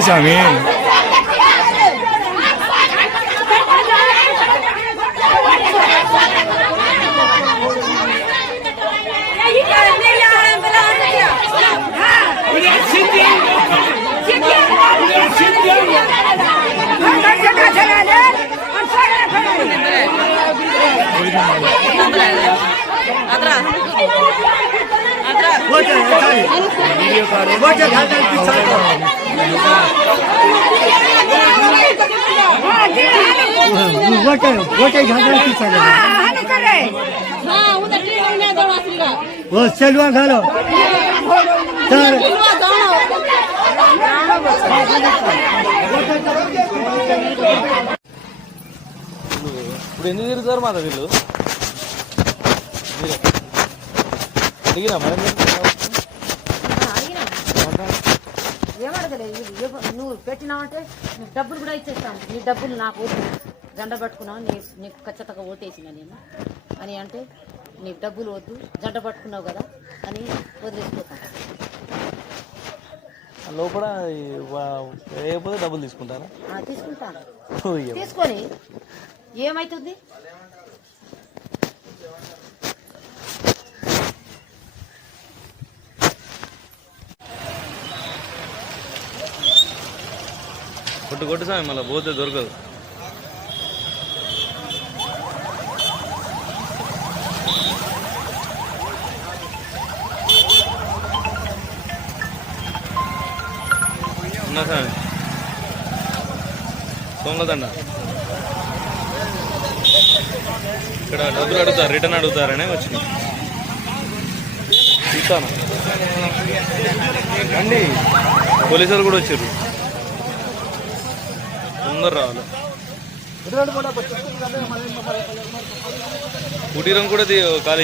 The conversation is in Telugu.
స్వామి खा लो सर ఇప్పుడు ఎందుకు తిరుగుతారు మాత వీళ్ళు మీరే. అడిగినా నువ్వు పెట్టినావంటే నీకు డబ్బులు కూడా ఇచ్చేస్తాను నీ డబ్బులు నాకు వద్దు జెండ పట్టుకున్నావు నీ నీకు ఖచ్చితంగా ఓటేసిన నేను. అని అంటే నీకు డబ్బులు వద్దు జెండ పట్టుకున్నావు కదా అని వదిలేసిపోతాను లోపల వేయకపోతే డబ్బులు తీసుకుంటాను. ఓయ్యో. తీసుకొని ఏమవుతుంది కొట్టు కొట్టు సామి మళ్ళీ పోతే దొరకదు. ఉన్నా సామి. తొంగదండ ఇక్కడ డబ్బులు అడుగుతారు రిటర్న్ అడుగుతారనే వచ్చింది చూస్తాను. అండి పోలీసులు కూడా వచ్చారు. ముందర రావాలి. కుటీరం కూడా ఖాళీ